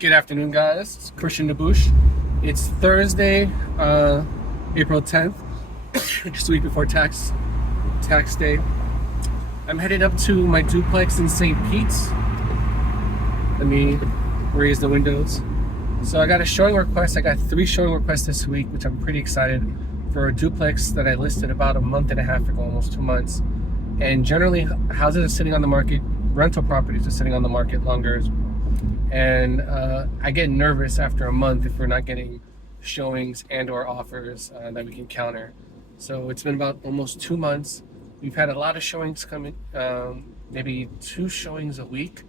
Good afternoon, guys. It's Christian DeBouche. It's Thursday, April 10th, just a week before tax day. I'm headed up to my duplex in St. Pete's. Let me raise the windows. So I got a showing request. I got 3 showing requests this week, which I'm pretty excited for a duplex that I listed about a month and a half ago, almost 2 months. And generally, houses are sitting on the market, rental properties are sitting on the market longer. And I get nervous after a month if we're not getting showings and or offers that we can counter. So it's been about almost 2 months. We've had a lot of showings coming, maybe 2 showings a week.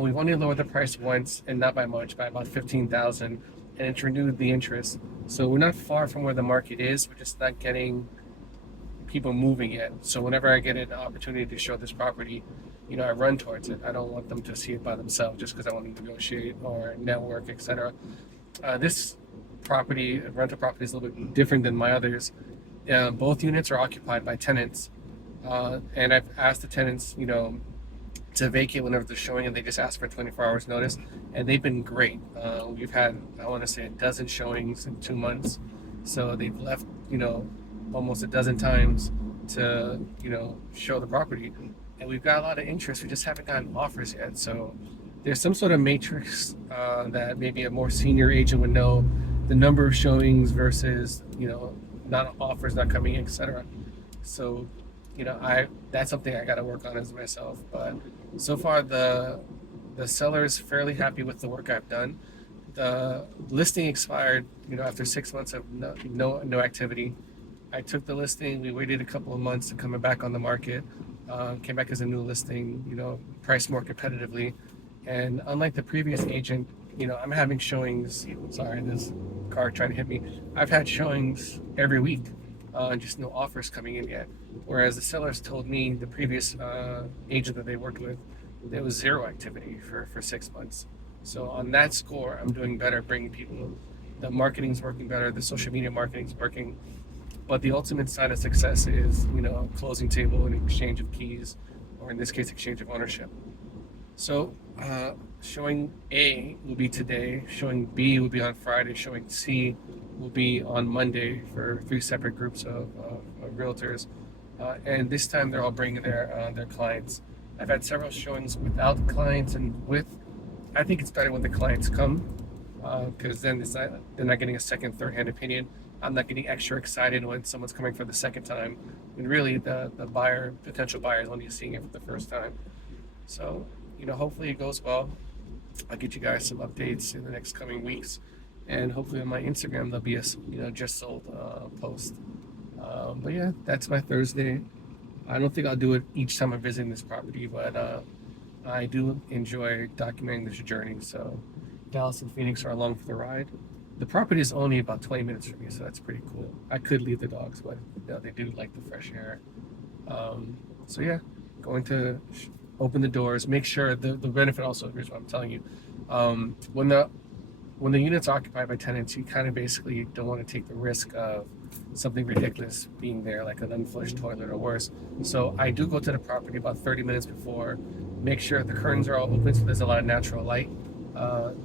We've only lowered the price once, and not by much, by about 15,000, and it's renewed the interest. So we're not far from where the market is. We're just not getting people moving yet. So whenever I get an opportunity to show this property, I run towards it. I don't want them to see it by themselves just because I want to negotiate or network, etc. This rental property, is a little bit different than my others. Both units are occupied by tenants, and I've asked the tenants, to vacate whenever they're showing, and they just ask for 24 hours notice, and they've been great. We've had, I want to say, a dozen showings in 2 months, so they've left, almost a dozen times to, show the property, and we've got a lot of interest. We just haven't gotten offers yet, so there's some sort of matrix that maybe a more senior agent would know the number of showings versus, not offers not coming in, etc. So, that's something I got to work on as myself. But so far, the seller is fairly happy with the work I've done. The listing expired, after 6 months of no activity. I took the listing. We waited a couple of months to come back on the market. Came back as a new listing, priced more competitively. And unlike the previous agent, I'm having showings. Sorry, this car trying to hit me. I've had showings every week, just no offers coming in yet. Whereas the sellers told me, the previous agent that they worked with, there was 0 activity for 6 months. So on that score, I'm doing better, bringing people. The marketing's working better. The social media marketing's working. But the ultimate sign of success is, a closing table and exchange of keys, or in this case, exchange of ownership. So showing A will be today, showing B will be on Friday, showing C will be on Monday for 3 separate groups of realtors. And this time they're all bringing their clients. I've had several showings without clients and with. I think it's better when the clients come, because then they're not getting a second, third-hand opinion. I'm not getting extra excited when someone's coming for the second time, when really the potential buyer is only seeing it for the first time. So, hopefully it goes well. I'll get you guys some updates in the next coming weeks, and hopefully on my Instagram there'll be a just sold post. But yeah, that's my Thursday. I don't think I'll do it each time I'm visiting this property, but I do enjoy documenting this journey. So Dallas and Phoenix are along for the ride. The property is only about 20 minutes from me, so that's pretty cool. I could leave the dogs, but they do like the fresh air. So yeah, going to open the doors. Make sure the benefit also, here's what I'm telling you. When the unit's occupied by tenants, you kind of basically don't want to take the risk of something ridiculous being there, like an unflushed toilet or worse. So I do go to the property about 30 minutes before, make sure the curtains are all open so there's a lot of natural light.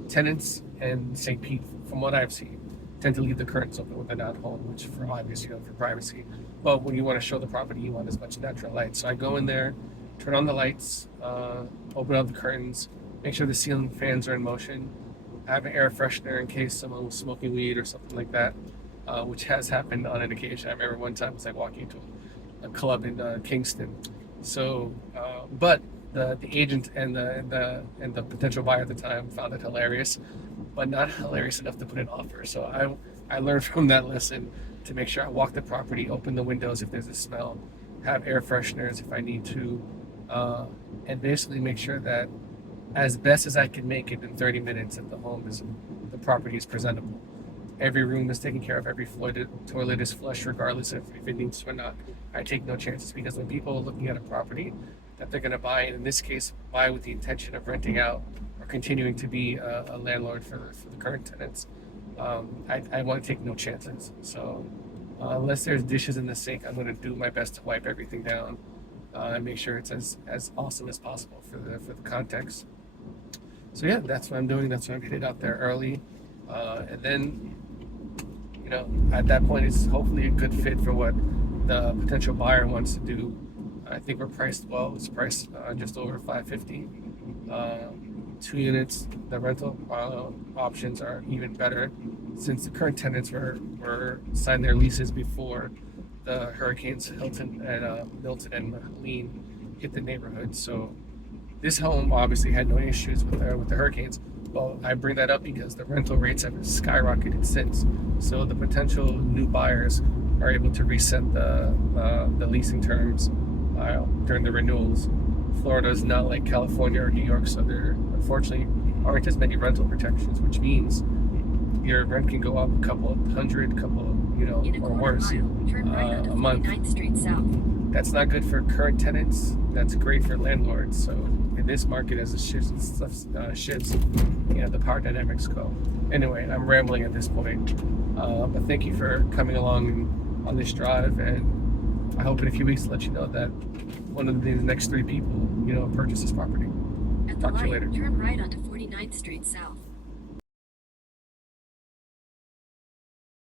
Tenants in St. Pete, from what I've seen, tend to leave the curtains open when they're not home, which for obvious, for privacy. But when you want to show the property, you want as much natural light. So I go in there, turn on the lights, open up the curtains, make sure the ceiling fans are in motion, have an air freshener in case someone was smoking weed or something like that, which has happened on an occasion. I remember one time it was like walking into a club in Kingston. So, but the agent and the potential buyer at the time found it hilarious, but not hilarious enough to put an offer. So I learned from that lesson to make sure I walk the property, open the windows if there's a smell, have air fresheners if I need to, and basically make sure that as best as I can make it in 30 minutes that the property is presentable. Every room is taken care of, every toilet is flushed regardless if it needs to or not. I take no chances, because when people are looking at a property that they're going to buy, and in this case buy with the intention of renting out or continuing to be a landlord for the current tenants, I want to take no chances. So unless there's dishes in the sink, I'm going to do my best to wipe everything down and make sure it's as awesome as possible for the context. So yeah, that's what I'm doing. That's why I'm headed out there early, and then at that point, it's hopefully a good fit for what the potential buyer wants to do. I think we're priced well. It's priced just over 550. 2 units. The rental options are even better since the current tenants were signed their leases before the hurricanes Milton and Helene hit the neighborhood. So this home obviously had no issues with the hurricanes. Well, I bring that up because the rental rates have skyrocketed since. So the potential new buyers are able to reset the leasing terms during the renewals. Florida is not like California or New York, so there unfortunately aren't as many rental protections, which means your rent can go up a couple of hundred, or worse, a month. Street South. That's not good for current tenants. That's great for landlords. So in this market, as the shifts and stuff shifts, the power dynamics go. Anyway, I'm rambling at this point, but thank you for coming along on this drive, and I hope in a few weeks to let you know that one of the next 3 people, purchase this property. At the Talk to you light, later. turn right onto 49th Street South.